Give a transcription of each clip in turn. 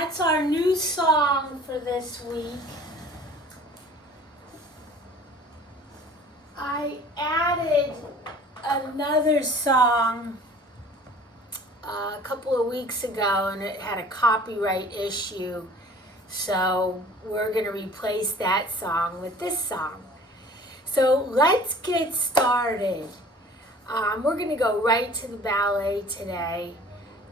That's our new song for this week. I added another song a couple of weeks ago and it had a copyright issue. So we're going to replace that song with this song. So let's get started. We're going to go right to the ballet today.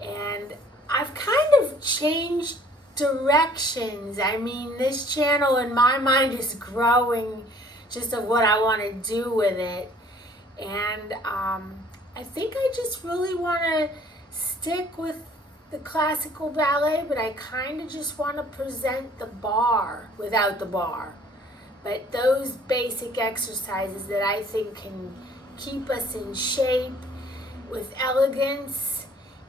And I've kind of changed directions. I mean, this channel in my mind is growing just of what I want to do with it. And I think I just really want to stick with the classical ballet, but I kind of just want to present the bar without the bar. But those basic exercises that I think can keep us in shape with elegance,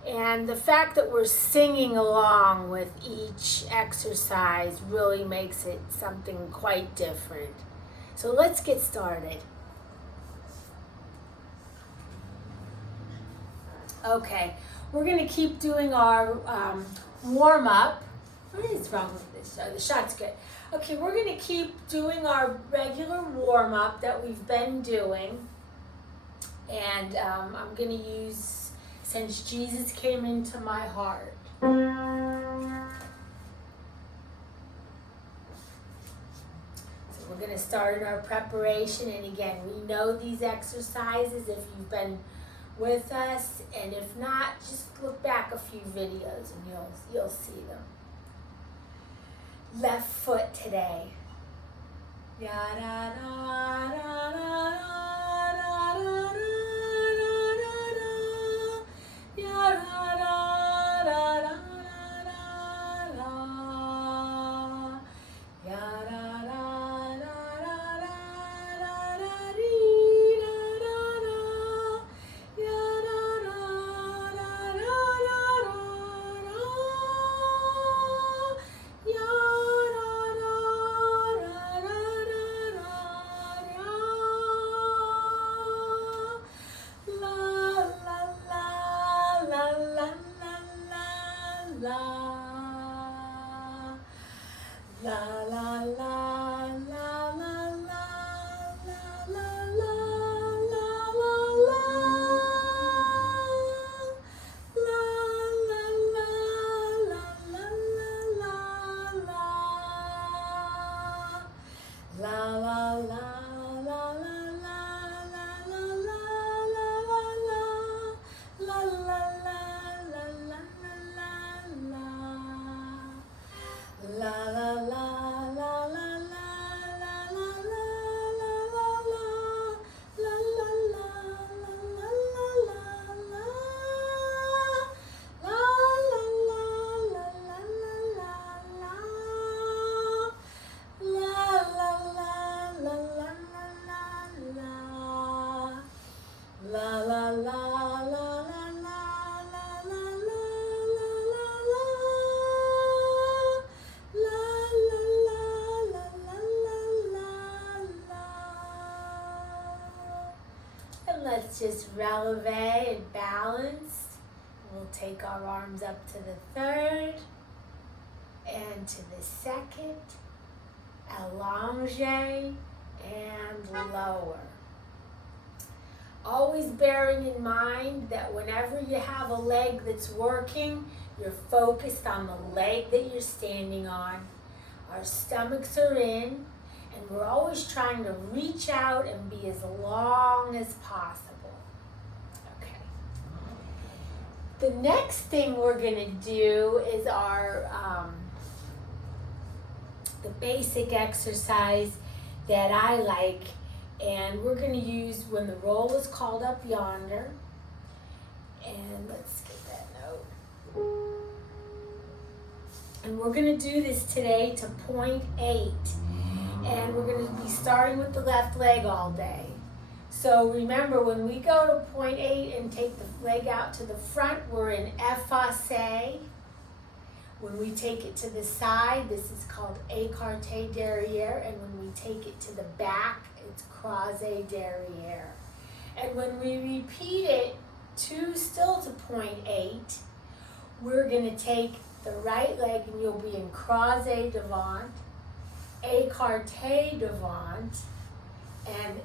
and the fact that we're singing along with each exercise really makes it something quite different. So let's get started. Okay, we're going to keep doing our warm-up. What is wrong with this? Oh, the shot's good. Okay, we're going to keep doing our regular warm-up that we've been doing. And I'm going to use Since Jesus Came Into My Heart. So we're going to start in our preparation. And again, we know these exercises if you've been with us. And if not, just look back a few videos and you'll see them. Left foot today. Let's just releve and balance. We'll take our arms up to the third and to the second, allonge and lower. Always bearing in mind that whenever you have a leg that's working, you're focused on the leg that you're standing on. Our stomachs are in. And we're always trying to reach out and be as long as possible. Okay. The next thing we're going to do is our the basic exercise that I like. And we're going to use when the roll is called up yonder. And let's get that note. And we're going to do this today to point 8. And we're going to be starting with the left leg all day. So remember, when we go to point 8 and take the leg out to the front, we're in effacé. When we take it to the side, this is called écarté derrière. And when we take it to the back, it's croisé derrière. And when we repeat it still to point 8, we're going to take the right leg, and you'll be in croisé devant, écarté devant, and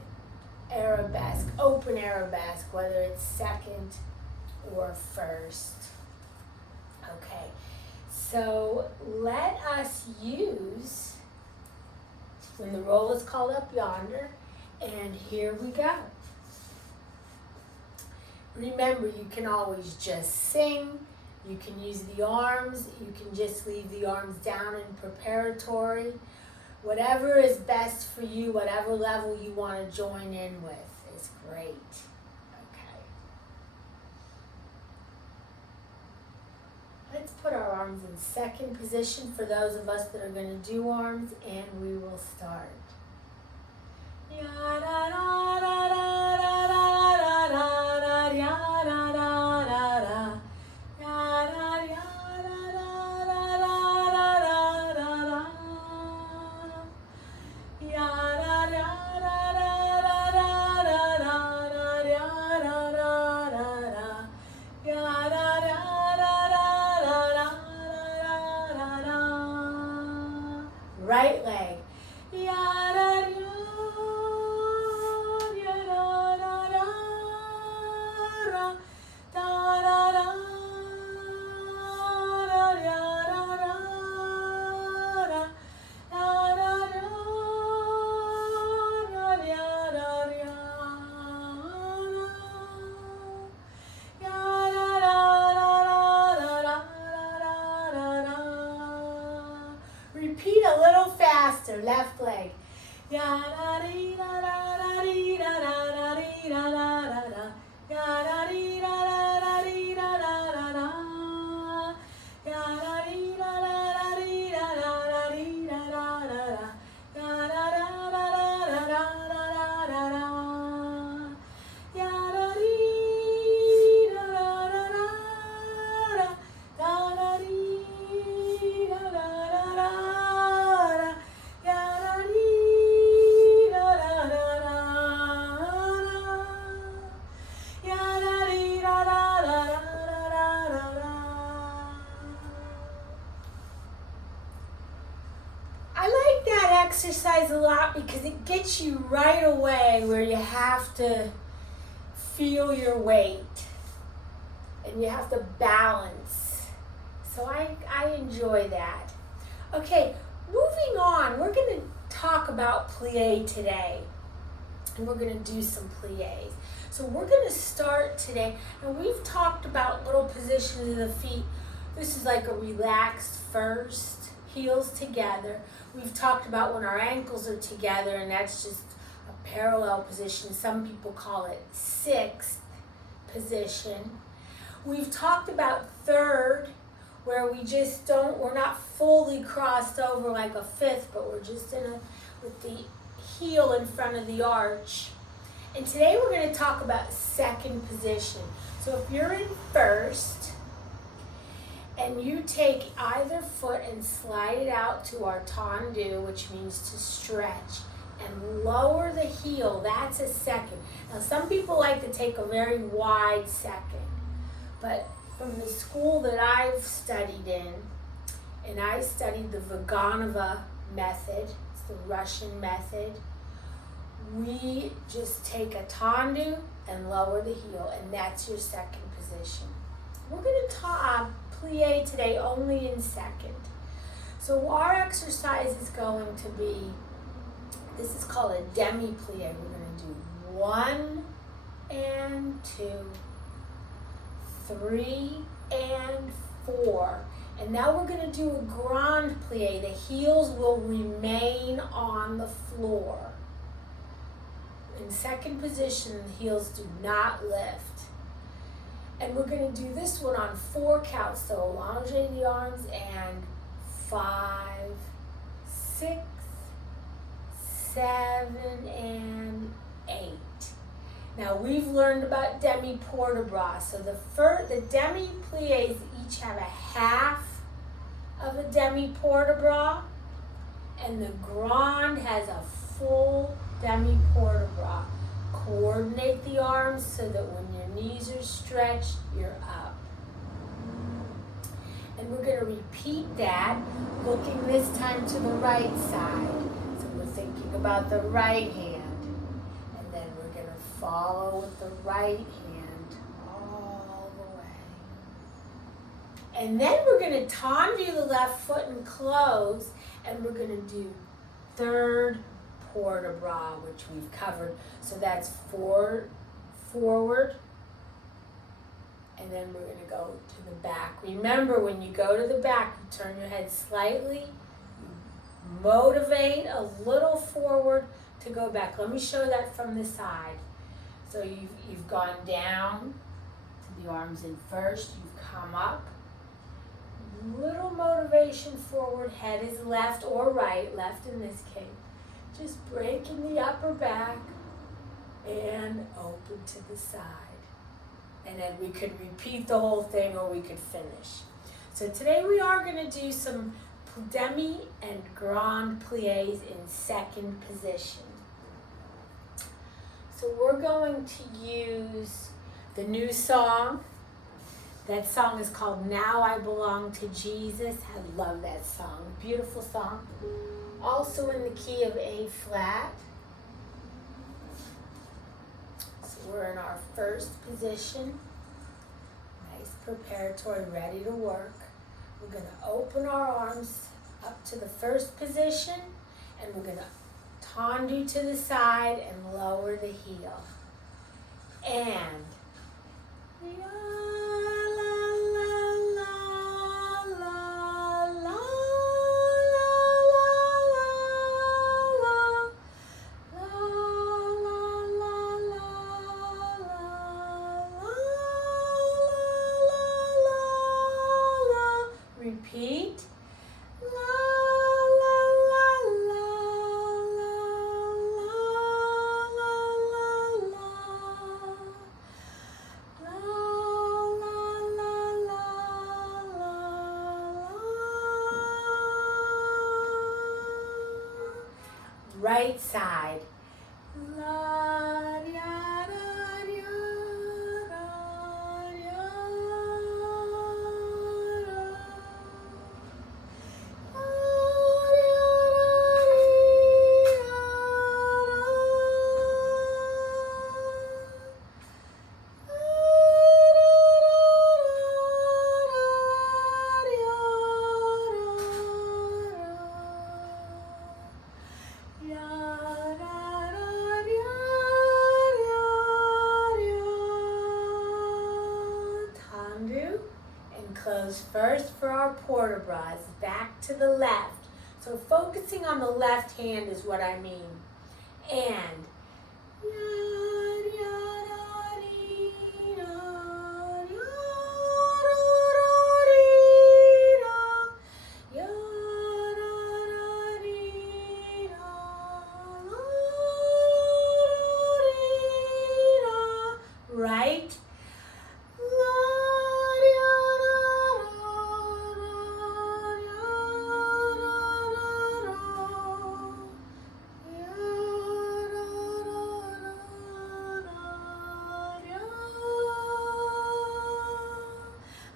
arabesque, open arabesque, whether it's second or first. Okay, so let us use, when the roll is called up yonder, and here we go. Remember, you can always just sing, you can use the arms, you can just leave the arms down in preparatory. Whatever is best for you, whatever level you want to join in with is great. Okay. Let's put our arms in second position for those of us that are going to do arms, and we will start. Right leg. Repeat a little faster, left leg. Exercise a lot because it gets you right away where you have to feel your weight and you have to balance. So I enjoy that. Okay, moving on, we're going to talk about plie today, and we're going to do some plies. So we're going to start today, and we've talked about little positions of the feet. This is like a relaxed first, heels together. We've talked about when our ankles are together, and that's just a parallel position. Some people call it sixth position. We've talked about third, where we're not fully crossed over like a fifth, but we're just with the heel in front of the arch. And today we're going to talk about second position. So if you're in first, and you take either foot and slide it out to our tendu, which means to stretch, and lower the heel, that's a second. Now some people like to take a very wide second, but from the school that I've studied in, and I studied the Vaganova method, it's the Russian method, we just take a tendu and lower the heel, and that's your second position. We're going to plie today only in second. So our exercise is going to be, this is called a demi-plie. We're going to do 1 and 2, 3 and 4. And now we're going to do a grand plie. The heels will remain on the floor. In second position, the heels do not lift. And we're going to do this one on 4 counts. So allonge the arms, and 5, 6, 7, and 8. Now we've learned about demi-port-de-bras. So the demi-plies each have a half of a demi-port-de-bras, and the grand has a full demi-port-de-bras. Coordinate the arms so that when your knees are stretched, you're up. And we're going to repeat that, looking this time to the right side. So we're thinking about the right hand. And then we're going to follow with the right hand all the way. And then we're going to tendu the left foot and close, and we're going to do third port de bras, which we've covered. So that's forward, and then we're going to go to the back. Remember, when you go to the back, you turn your head slightly, motivate a little forward to go back. Let me show that from the side. So you've gone down to the arms in first, you've come up, little motivation forward, head is left or right, left in this case. Just breaking the upper back and open to the side. And then we could repeat the whole thing or we could finish. So today we are going to do some demi and grand pliés in second position. So we're going to use the new song. That song is called Now I Belong to Jesus. I love that song. Beautiful song. Also in the key of A flat. So we're in our first position. Nice preparatory, ready to work. We're going to open our arms up to the first position, and we're going to tendu to the side and lower the heel. And repeat. Right side. Close first for our port de bras, back to the left. So focusing on the left hand is what I mean. And right.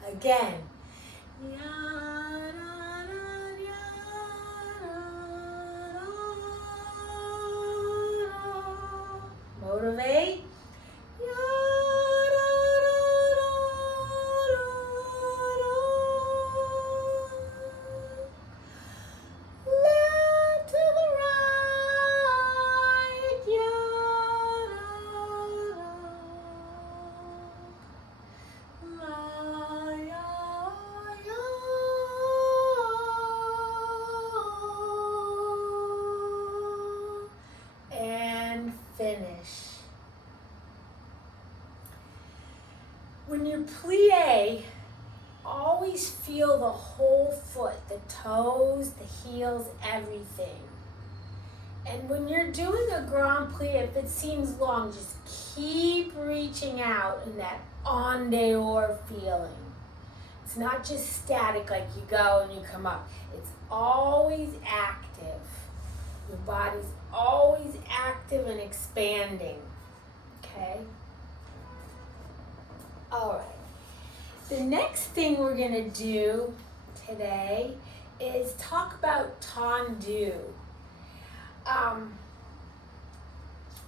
Again. Motivate. Left to the right. And finish. When you plie, always feel the whole foot, the toes, the heels, everything. And when you're doing a grand plie, if it seems long, just keep reaching out in that en dehors feeling. It's not just static like you go and you come up. It's always active. Your body's always active and expanding. Okay? All right. The next thing we're going to do today is talk about tendu.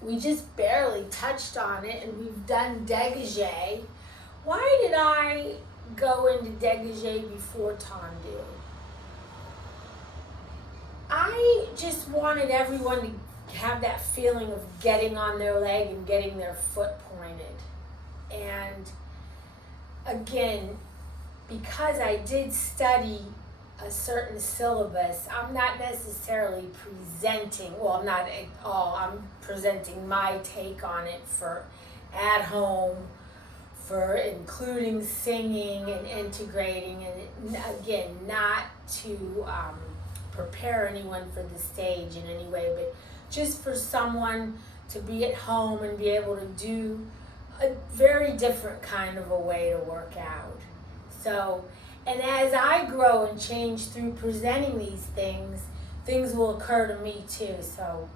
We just barely touched on it, and we've done dégagé. Why did I go into dégagé before tendu? I just wanted everyone to have that feeling of getting on their leg and getting their foot pointed. And again, because I did study a certain syllabus, I'm not necessarily presenting, well, not at all, I'm presenting my take on it for at home, for including singing and integrating, and again, not to prepare anyone for the stage in any way, but just for someone to be at home and be able to do a very different kind of a way to work out. So, and as I grow and change through presenting these things, things will occur to me too. So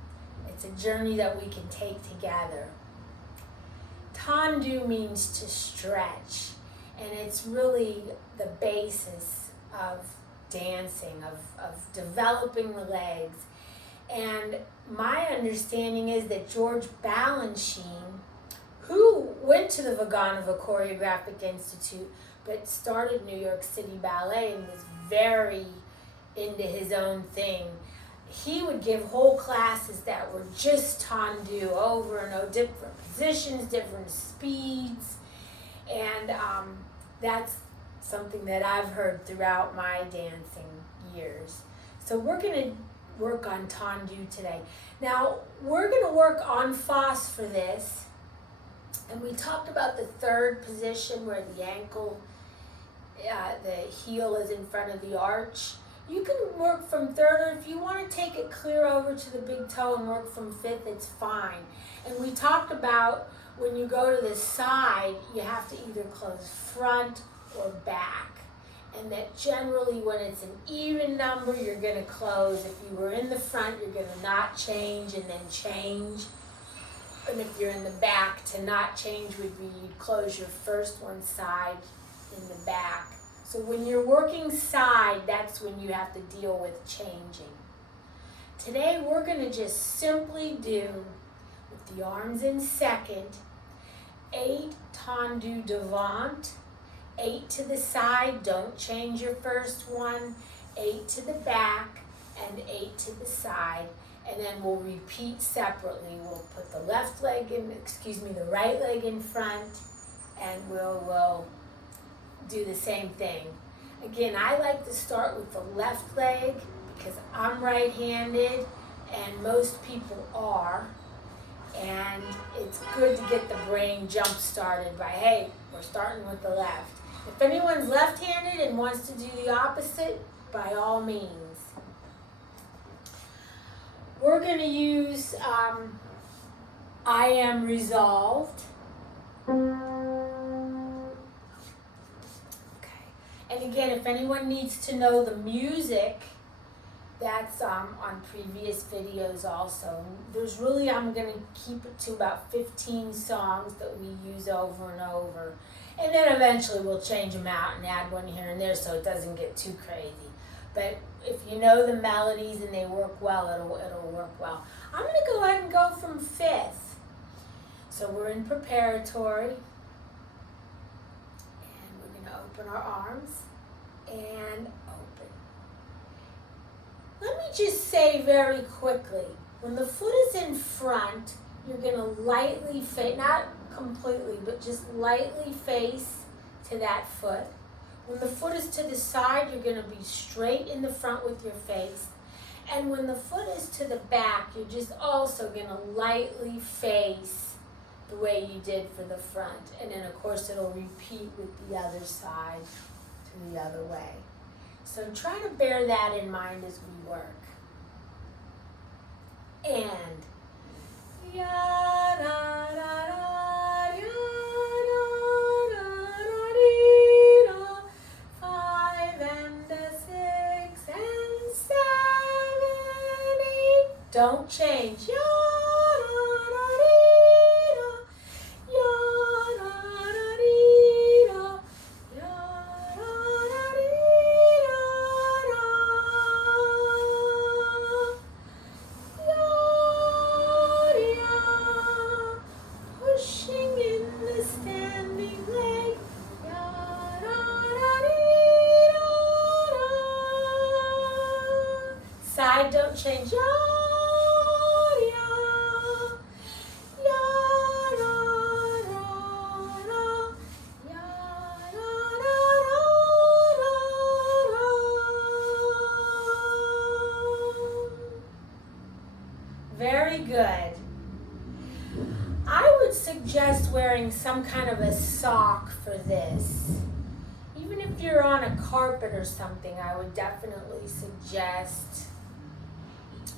it's a journey that we can take together. Tendu means to stretch, and it's really the basis of dancing, of developing the legs. And my understanding is that George Balanchine, who went to the Vaganova Choreographic Institute, but started New York City Ballet and was very into his own thing, he would give whole classes that were just tendu over and over, different positions, different speeds, and that's something that I've heard throughout my dancing years. So we're going to work on tendu today. Now, we're going to work en face for this, and we talked about the third position where the ankle, the heel is in front of the arch. You can work from third, or if you want to take it clear over to the big toe and work from fifth, it's fine. And we talked about when you go to the side, you have to either close front or back. And that generally when it's an even number, you're going to close. If you were in the front, you're going to not change and then change. And if you're in the back, to not change would be you'd close your first one side in the back. So when you're working side, that's when you have to deal with changing. Today we're going to just simply do, with the arms in second, 8 tendu devant, 8 to the side, don't change your first one, 8 to the back, and 8 to the side. And then we'll repeat separately. We'll put the the right leg in front, and we'll do the same thing. Again, I like to start with the left leg because I'm right-handed and most people are, and it's good to get the brain jump-started by, hey, we're starting with the left. If anyone's left-handed and wants to do the opposite, by all means. We're going to use I Am Resolved. And again, if anyone needs to know the music, that's on previous videos also. There's really, I'm going to keep it to about 15 songs that we use over and over. And then eventually we'll change them out and add one here and there so it doesn't get too crazy. But if you know the melodies and they work well, it'll work well. I'm going to go ahead and go from fifth. So we're in preparatory. Open our arms and open. Let me just say very quickly, when the foot is in front, you're going to lightly face, not completely, but just lightly face to that foot. When the foot is to the side, you're going to be straight in the front with your face. And when the foot is to the back, you're just also going to lightly face the way you did for the front. And then of course it'll repeat with the other side to the other way. So try to bear that in mind as we work. And ya da da da ya da da dee da, 5 and a 6 and 7, 8. Don't change. Ya da da dee da. side, don't change. Ya, ya, ya, ra, ra, ra, ya, ra, ra, ra, ra, ra. Very good. I would suggest wearing some kind of a sock for this. Even if you're on a carpet or something, I would definitely suggest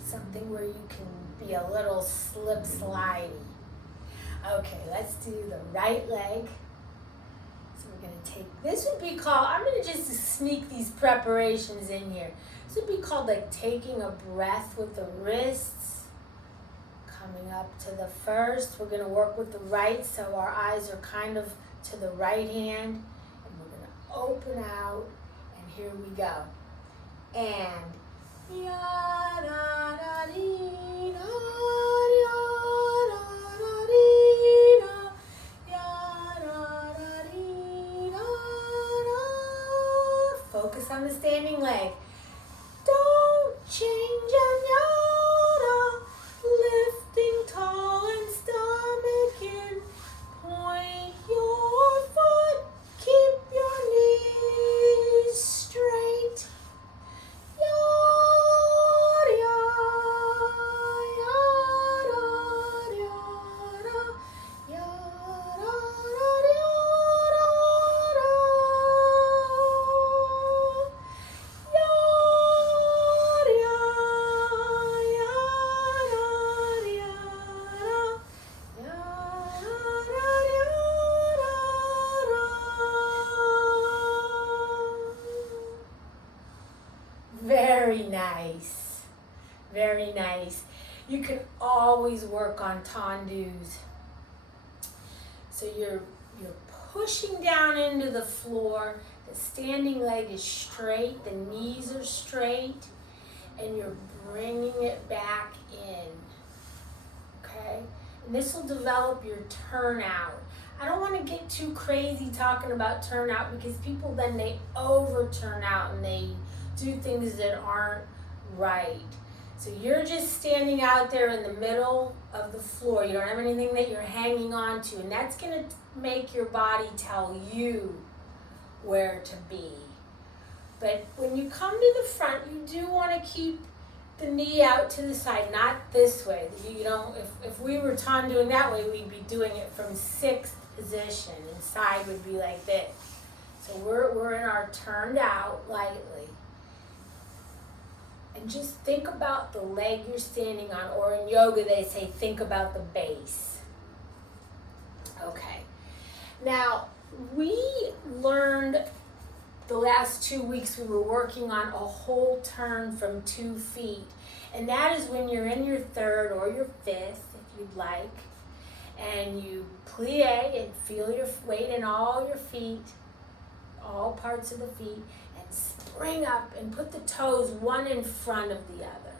something where you can be a little slip-slidey. Okay, let's do the right leg. So we're going to take, this would be called, I'm going to just sneak these preparations in here. This would be called like taking a breath with the wrists. Coming up to the first, we're going to work with the right, so our eyes are kind of to the right hand. And we're going to open out, and here we go. And ya da da dee da ya da da dee da ya da da dee da da. Focus on the standing leg. Don't change on yada. Lifting tall and stomach in. Point your foot. Keep your knees straight. Yada, yada, yada, yada, Very nice. Very nice. You can always work on tendus. So you're pushing down into the floor. The standing leg is straight. The knees are straight. And you're bringing it back in. Okay? And this will develop your turnout. I don't want to get too crazy talking about turnout because people then they over turn out and they do things that aren't right. So you're just standing out there in the middle of the floor. You don't have anything that you're hanging on to, and that's going to make your body tell you where to be. But when you come to the front, you do want to keep the knee out to the side, not this way. You know, if we were doing that way, we'd be doing it from sixth position, and side would be like this. So we're in our turned out lightly. And just think about the leg you're standing on, or in yoga they say think about the base. Okay. Now, we learned the last 2 weeks we were working on a whole turn from 2 feet. And that is when you're in your third or your fifth, if you'd like, and you plie and feel your weight in all your feet, all parts of the feet, and spring up and put the toes one in front of the other.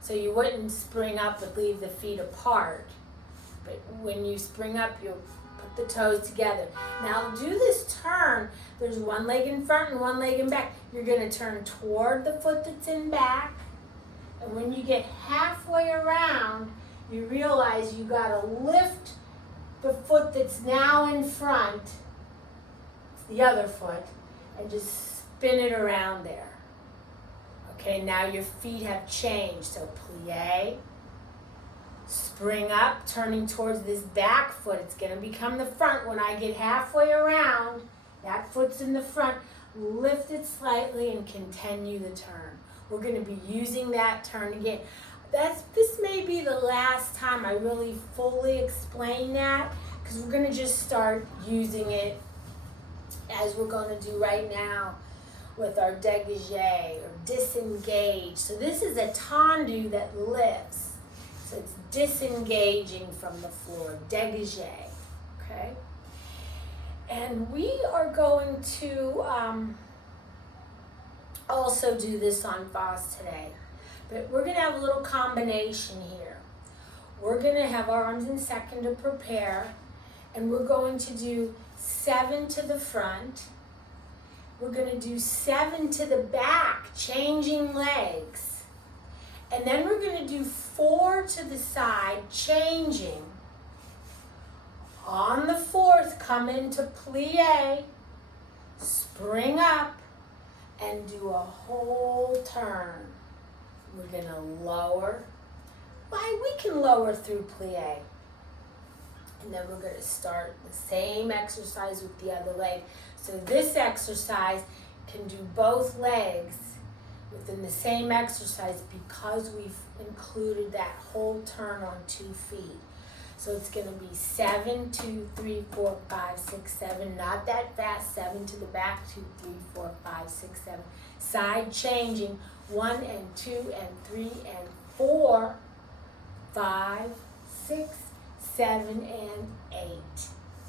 So you wouldn't spring up and leave the feet apart, but when you spring up, you'll put the toes together. Now do this turn. There's one leg in front and one leg in back. You're going to turn toward the foot that's in back, and when you get halfway around, you realize you got to lift the foot that's now in front, the other foot, and just spin it around there. Okay, now your feet have changed. So plie, spring up, turning towards this back foot. It's going to become the front. When I get halfway around, that foot's in the front. Lift it slightly and continue the turn. We're going to be using that turn again. This may be the last time I really fully explain that, because we're going to just start using it as we're going to do right now with our dégagé or disengage. So this is a tendu that lifts. So it's disengaging from the floor, dégagé, okay? And we are going to also do this on Foss today. But we're going to have a little combination here. We're going to have our arms in second to prepare, and we're going to do 7 to the front. We're going to do 7 to the back, changing legs. And then we're going to do 4 to the side, changing. On the 4th, come into plie, spring up, and do a whole turn. We're going to lower. We can lower through plie. And then we're going to start the same exercise with the other leg. So this exercise can do both legs within the same exercise because we've included that whole turn on 2 feet. So it's going to be 7, 2, 3, 4, 5, 6, 7. Not that fast. 7 to the back. 2, 3, 4, 5, 6, 7. Side changing. 1 and 2 and 3 and 4, 5, 6, 7 and 8.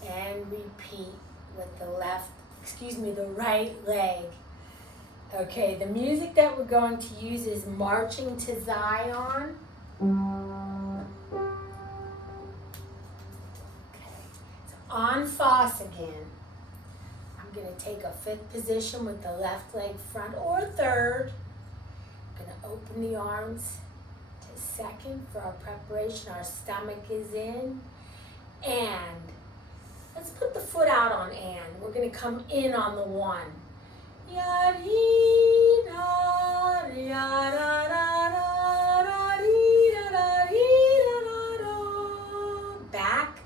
And repeat with the the right leg. Okay, the music that we're going to use is Marching to Zion. On Foss again. I'm going to take a 5th position with the left leg front or 3rd. I'm going to open the arms to 2nd for our preparation. Our stomach is in. And let's put the foot out on and. We're going to come in on the 1. Back.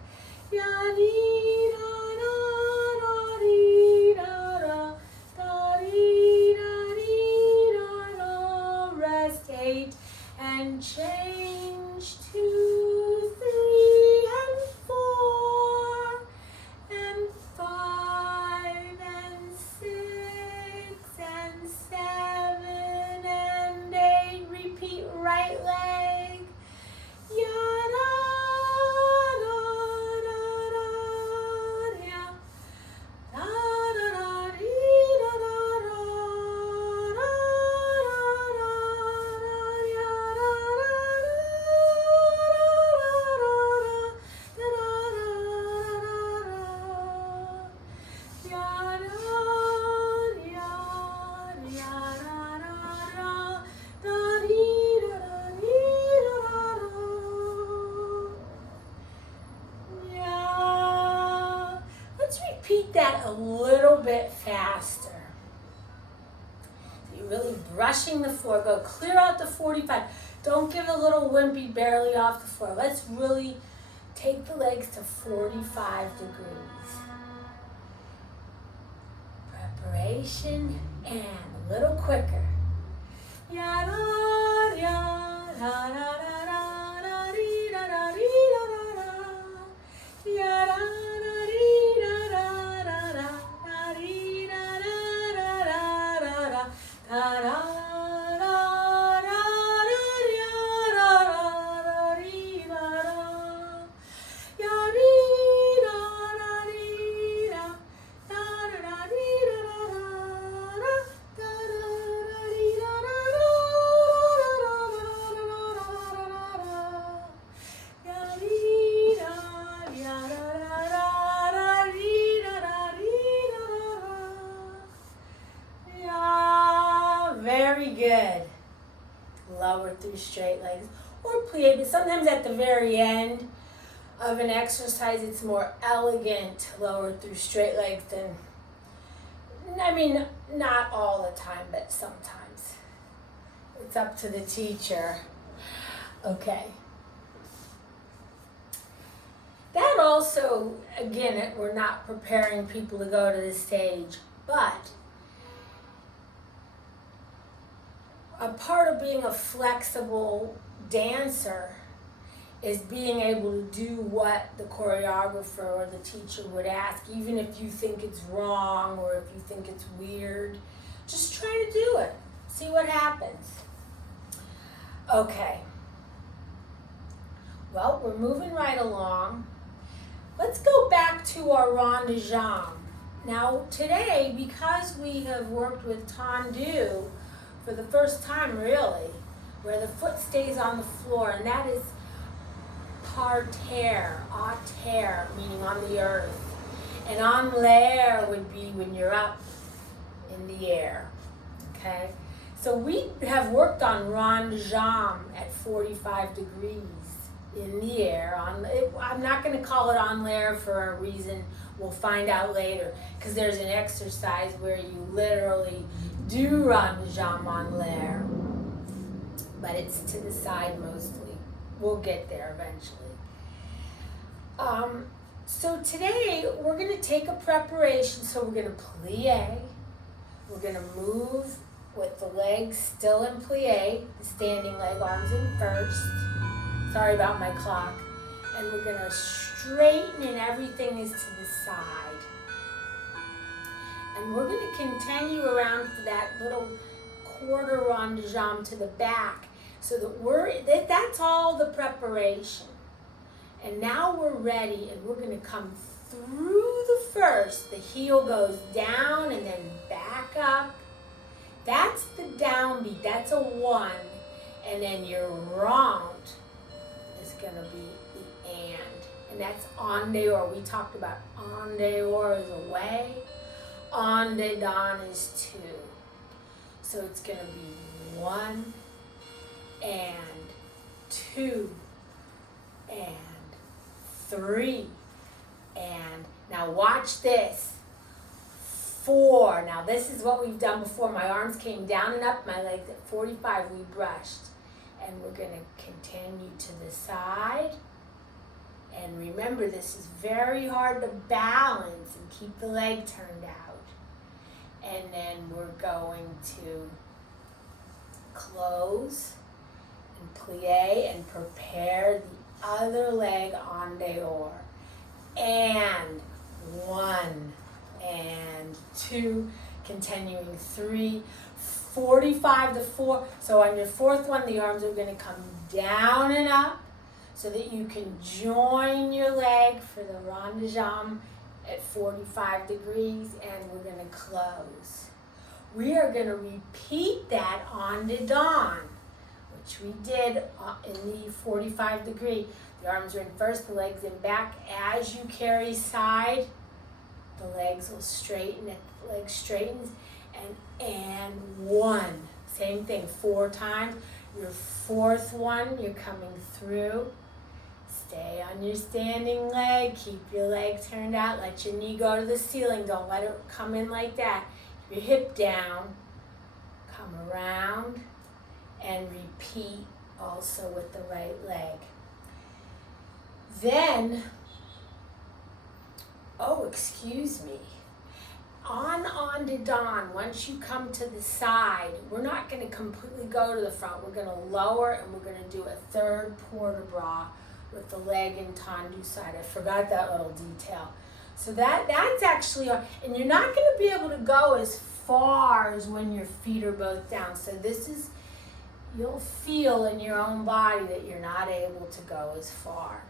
Rest 8 and change 2, 3 and 4 and 5 and 6 and 7 and 8. Repeat right leg. Repeat that a little bit faster. So you're really brushing the floor. Go clear out the 45. Don't give a little wimpy barely off the floor. Let's really take the legs to 45 degrees. Preparation and a little quicker. Very good. Lower through straight legs or plie, but sometimes at the very end of an exercise it's more elegant to lower through straight legs than, not all the time, but sometimes. It's up to the teacher. Okay. That also, again, we're not preparing people to go to the stage, but a part of being a flexible dancer is being able to do what the choreographer or the teacher would ask, even if you think it's wrong or if you think it's weird. Just try to do it. See what happens. Okay. Well, we're moving right along. Let's go back to our rond de jambe. Now, today, because we have worked with tendu, for the first time really, where the foot stays on the floor, and that is par terre, à terre, meaning on the earth. And en l'air would be when you're up in the air, okay? So we have worked on rond de jambe at 45 degrees in the air. I'm not going to call it en l'air for a reason. We'll find out later, because there's an exercise where you literally do rond de jambe en l'air, but it's to the side mostly. We'll get there eventually. So today we're going to take a preparation. So we're going to plie. We're going to move with the legs still in plie, the standing leg, arms in first. Sorry about my clock. And we're going to straighten, and everything is to the side. And we're going to continue around for that little quarter rond de jambe to the back, so that that's all the preparation. And now we're ready, and we're going to come through the first. The heel goes down and then back up. That's the downbeat. That's a 1. And then your rond is going to be the and that's en dehors. We talked about en dehors is away. En dedans is 2. So it's going to be 1 and 2 and 3, and now watch this, 4. Now this is what we've done before. My arms came down and up, my legs at 45, we brushed. And we're going to continue to the side. And remember, this is very hard to balance and keep the leg turned out. And then we're going to close and plie and prepare the other leg en dehors. And 1 and 2, continuing 3, 45 to 4. So on your fourth one, the arms are going to come down and up so that you can join your leg for the rond de jambe at 45 degrees, and we're going to close. We are going to repeat that en dedans, which we did in the 45 degree. The arms are in first, the legs in back. As you carry side, the legs will straighten, the leg straightens, and 1. Same thing, 4 times. Your fourth one, you're coming through. Stay on your standing leg, keep your leg turned out, let your knee go to the ceiling, don't let it come in like that. Keep your hip down, come around, and repeat also with the right leg. Then, excuse me, en dedans, once you come to the side, we're not going to completely go to the front. We're going to lower, and we're going to do a third port de bras with the leg in tendu side. I forgot that little detail. So that's actually, and you're not going to be able to go as far as when your feet are both down. So this is, you'll feel in your own body that you're not able to go as far.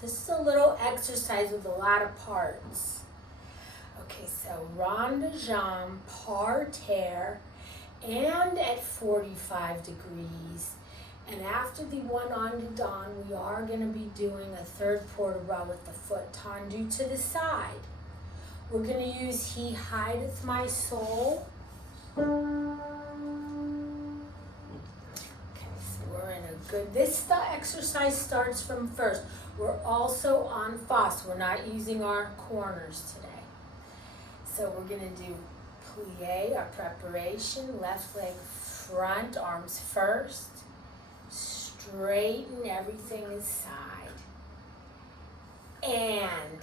This is a little exercise with a lot of parts. Okay, so rond de jambe, par terre, and at 45 degrees. And after the one en dedans, we are going to be doing a third port de bras with the foot tendu to the side. We're going to use He Hideth My Soul. Okay, so we're in a good, the exercise starts from first. We're also on fa, so we're not using our corners today. So we're going to do plie, our preparation, left leg front, arms first, straighten, everything is side, and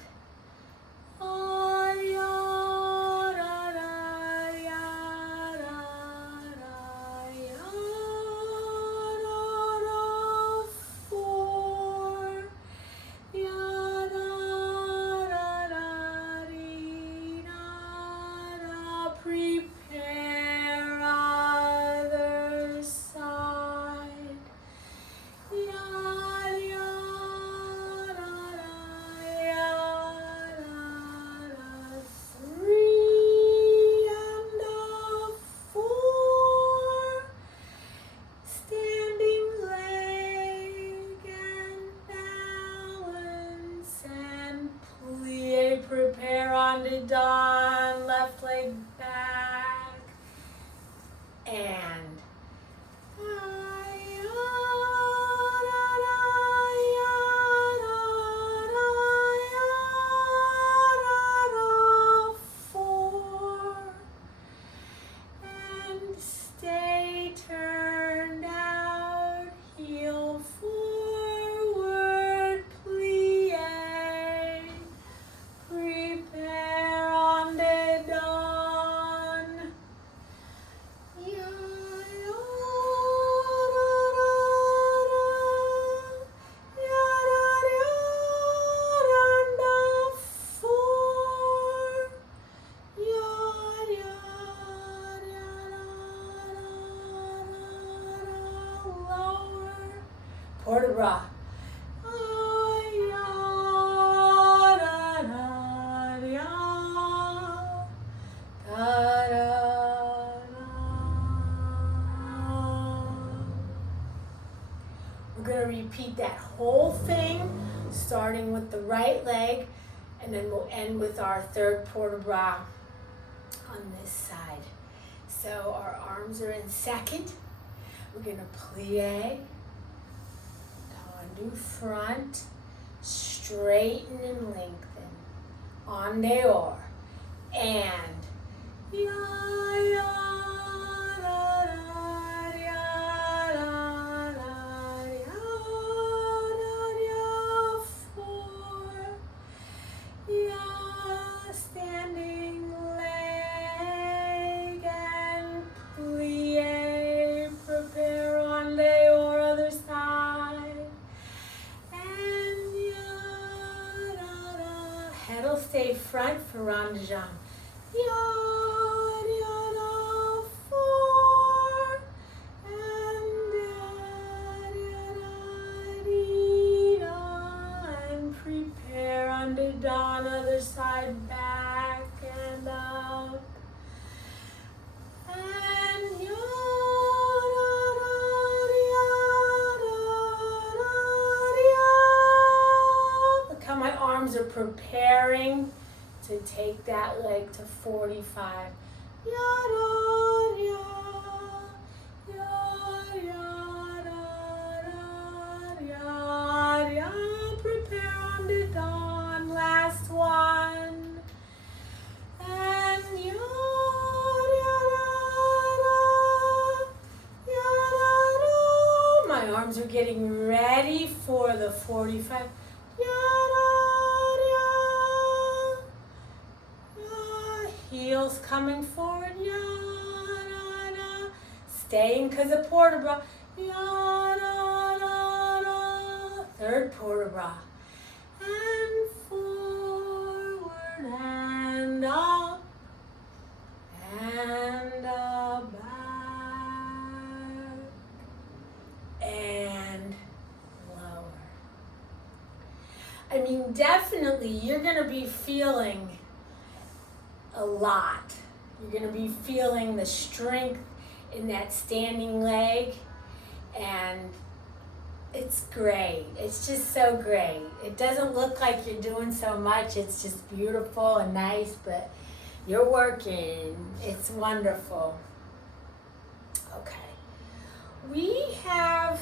prepare en dedans, left leg back, Port de bras. We're going to repeat that whole thing, starting with the right leg, and then we'll end with our third port de bras on this side. So our arms are in second. We're going to plie, tendu front, straighten and lengthen, en dehors, and ya, ya. Stay front for rond de jambe. Four, and prepare on the dawn, other side, back and up. And look how my arms are preparing to take that leg to 45. Prepare on the dawn, last one. And my arms are getting ready for the 45. Heels coming forward, staying because of port de bras, third port de bras, and forward and up, back, and lower. I mean, definitely you're going to be feeling a lot. You're going to be feeling the strength in that standing leg, and it's great. It's just so great. It doesn't look like you're doing so much. It's just beautiful and nice, but you're working. It's wonderful. Okay. We have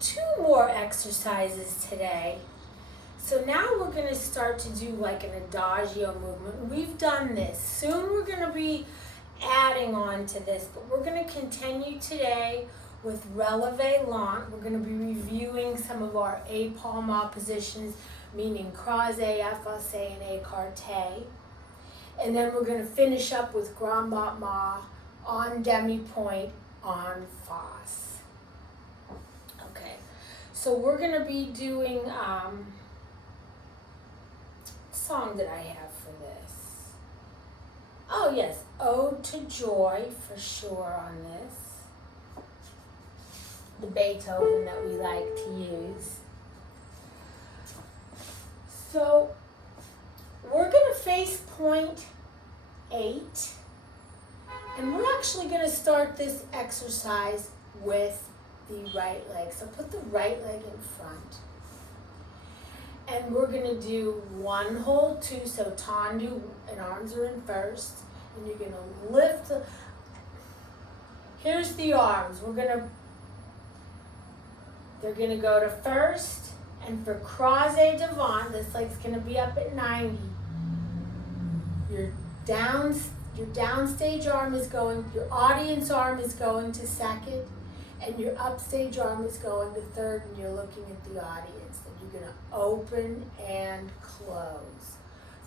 2 more exercises today. So now we're going to start to do like an adagio movement. We've done this. Soon we're going to be adding on to this, but we're going to continue today with releve lent. We're going to be reviewing some of our épaulement positions, meaning croisé, effacé, and écarté. And then we're going to finish up with grand battement, en demi-point, en face. Okay, so we're going to be doing... song that I have for this. Oh yes, Ode to Joy for sure on this. The Beethoven that we like to use. So we're going to face point 8, and we're actually going to start this exercise with the right leg. So put the right leg in front. And we're going to do 1 hold 2, so tendu, and arms are in first. And you're going to lift. Here's the arms. They're going to go to first. And for croisé devant, this leg's going to be up at 90. Your downstage arm is going, your audience arm is going to second. And your upstage arm is going to third, and you're looking at the audience. You're going to open and close.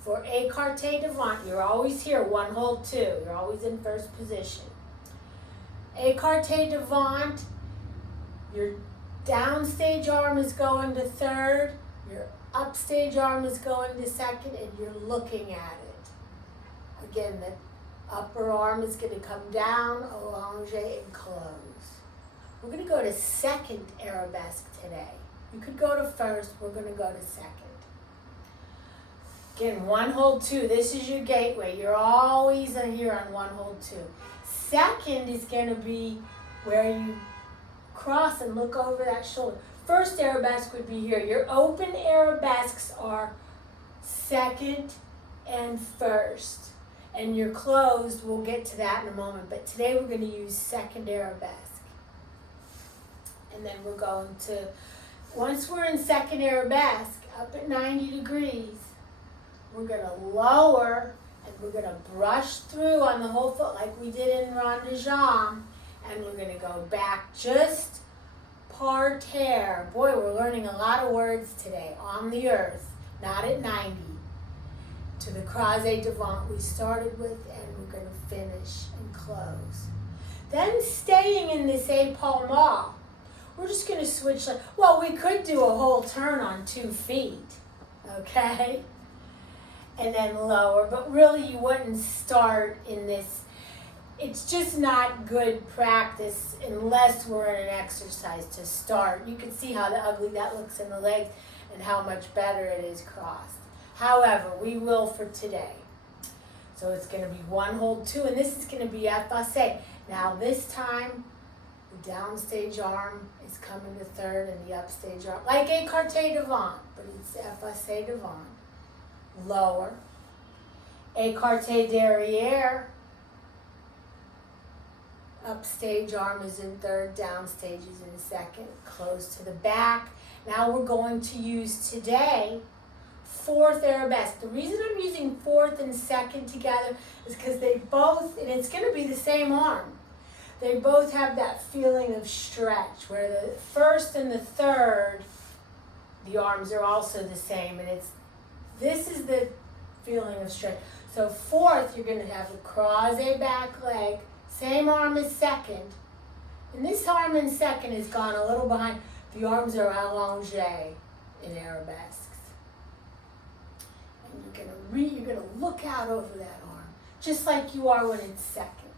For écarté devant, you're always here, 1 hold 2. You're always in first position. Écarté devant, your downstage arm is going to third, your upstage arm is going to second, and you're looking at it. Again, the upper arm is going to come down, allonge, and close. We're going to go go to second arabesque today. You could go to first, we're gonna go to second. Again, 1 hold 2, this is your gateway. You're always here on 1 hold 2. Second is gonna be where you cross and look over that shoulder. First arabesque would be here. Your open arabesques are second and first. And your closed, we'll get to that in a moment. But today we're going to use second arabesque. And then we're going to, once we're in second arabesque, up at 90 degrees, we're going to lower and we're going to brush through on the whole foot like we did in rond de jambe. And we're going to go back just par terre. Boy, we're learning a lot of words today. On the earth, not at 90. To the croisé devant we started with, and we're going to finish and close. Then staying in this épaulement, we're just going to switch. Well, we could do a whole turn on 2 feet, okay? And then lower, but really you wouldn't start in this. It's just not good practice unless we're in an exercise to start. You can see how ugly that looks in the legs and how much better it is crossed. However, we will for today. So it's going to be 1 hold 2, and this is going to be effacé. Now this time, the downstage arm is coming to third, and the upstage arm, like écarté devant, but it's effacé devant. Lower. Écarté derrière. Upstage arm is in third, downstage is in second. Close to the back. Now we're going to use today 4th arabesque. The reason I'm using 4th and 2nd together is because they both, and it's going to be the same arm, they both have that feeling of stretch, where the 1st and the 3rd, the arms are also the same, and this is the feeling of stretch. So 4th, you're going to have the croisé back leg, same arm as 2nd, and this arm in 2nd has gone a little behind. The arms are allongé in arabesques. You're gonna look out over that arm, just like you are when it's 2nd.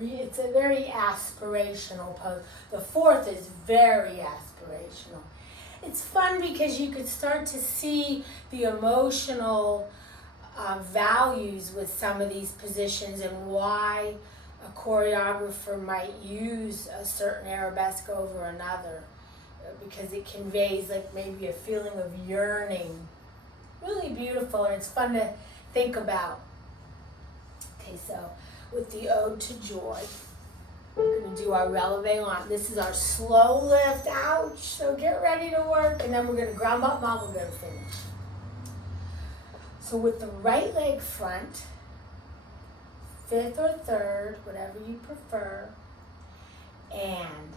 It's a very aspirational pose. The 4th is very aspirational. It's fun because you could start to see the emotional values with some of these positions and why a choreographer might use a certain arabesque over another, because it conveys like maybe a feeling of yearning. Really beautiful, and it's fun to think about. Okay, so with the Ode to Joy, we're going to do our relevé line. This is our slow lift, ouch, so get ready to work, and then we're going to ground up, mom, we're going to finish. So with the right leg front, 5th or 3rd, whatever you prefer, and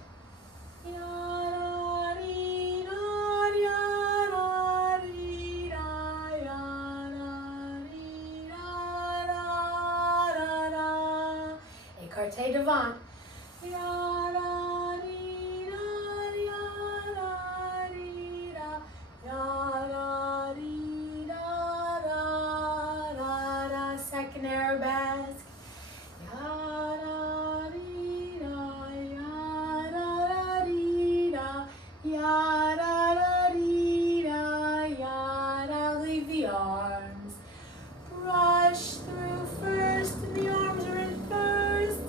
écarté devant. Second arabesque. Leave the arms. Brush through first, and the arms are in first.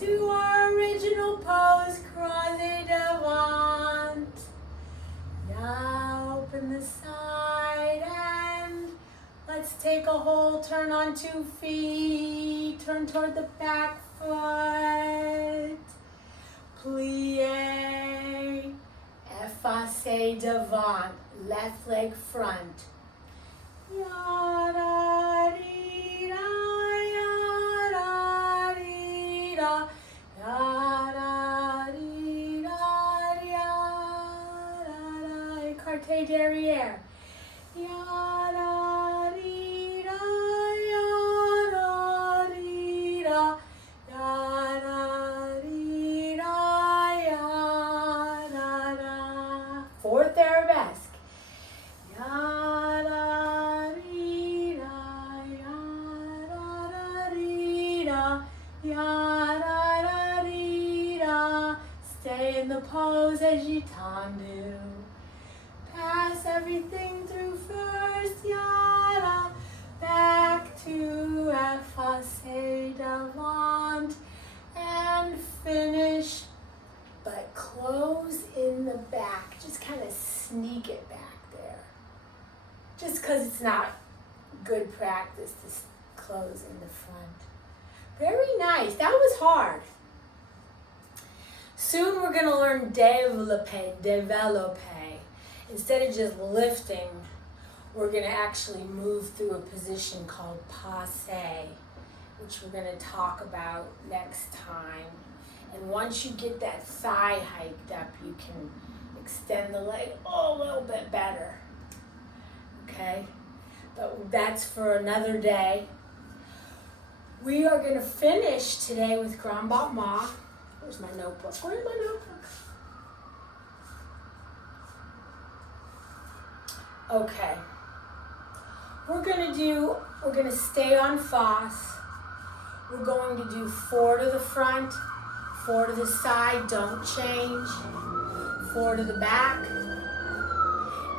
To our original pose, croisé devant. Now open the side and let's take a whole turn on 2 feet. Turn toward the back foot. Plie. Effacé devant. Left leg front. Yada dee da, yada dee da, yada dee da, yada da. Écarté derrière. Yada dee da, yada dee da, yada dee da, yada da. 4th arabesque. Yada dee da, yada dee da, yada dee da. stay in the pose as you tendu. Pass everything through first, yada. Back to effacé devant. And finish. But close in the back. Just kind of sneak it back there. Just because it's not good practice to close in the front. Very nice. That was hard. Soon we're going to learn développer. Instead of just lifting, we're going to actually move through a position called passé, which we're going to talk about next time. And once you get that thigh hiked up, you can extend the leg a little bit better. Okay? But that's for another day. We are going to finish today with grand battement. Where's my notebook? Where's my notebook? Okay. We're going to stay on face. We're going to do 4 to the front, 4 to the side, don't change, 4 to the back,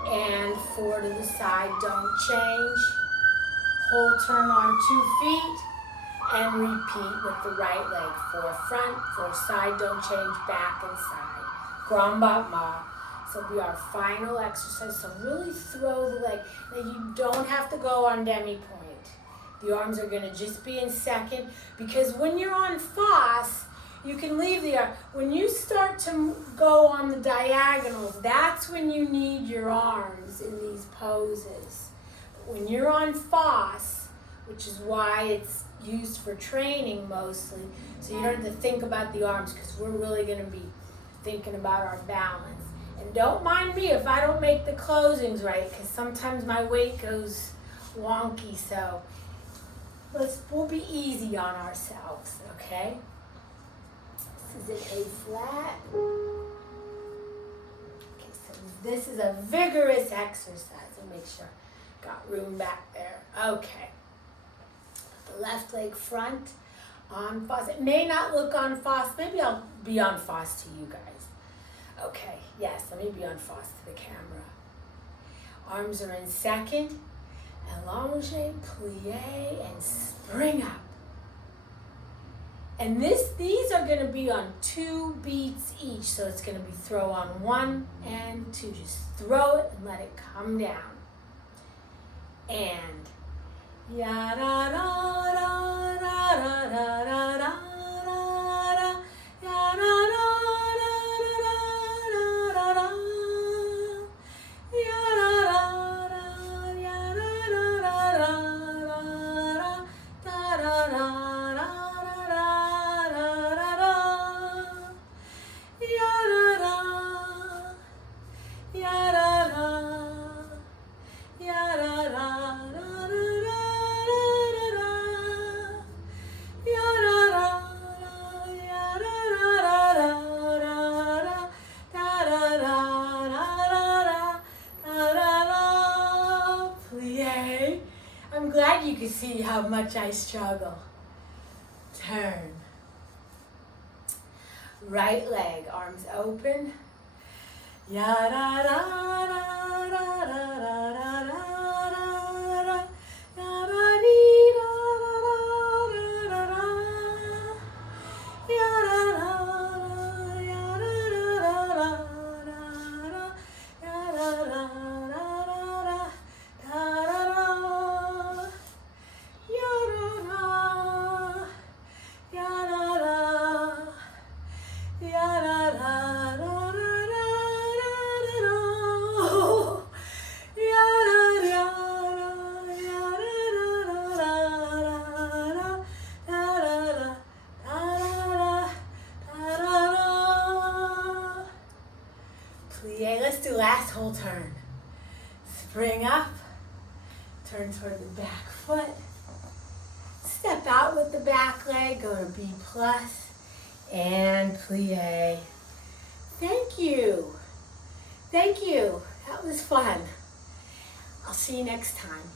and 4 to the side, don't change. Whole turn on 2 feet, and repeat with the right leg. 4 front, 4 side, don't change, back and side. Grand battement. So it'll be our final exercise. So really throw the leg. Now you don't have to go on demi-point. The arms are going to just be in second, because when you're on face, you can leave the arm. When you start to go on the diagonals, that's when you need your arms in these poses. But when you're on face, which is why it's used for training mostly, so you don't have to think about the arms, because we're really going to be thinking about our balance. And don't mind me if I don't make the closings right, because sometimes my weight goes wonky, so we'll be easy on ourselves, okay? This is an A flat. Okay, so this is a vigorous exercise. I'll make sure I got room back there. Okay. The left leg front, on face. It may not look on face. Maybe I'll be on face to you guys. Okay, yes, let me be on face to the camera. Arms are in second. Allonge, plie, and spring up. And these are going to be on 2 beats each. So it's going to be throw on 1 and 2. Just throw it and let it come down. And ya da da da da da da da da. I'm glad you can see how much I struggle. Turn. Right leg, arms open. Ya da da da da da da da da da. Ya da dee da da da da da. Ya da da ya da da da da. Ya da da da da. Let's do last whole turn. Spring up, turn toward the back foot, step out with the back leg, go to B+, and plie. Thank you. Thank you. That was fun. I'll see you next time.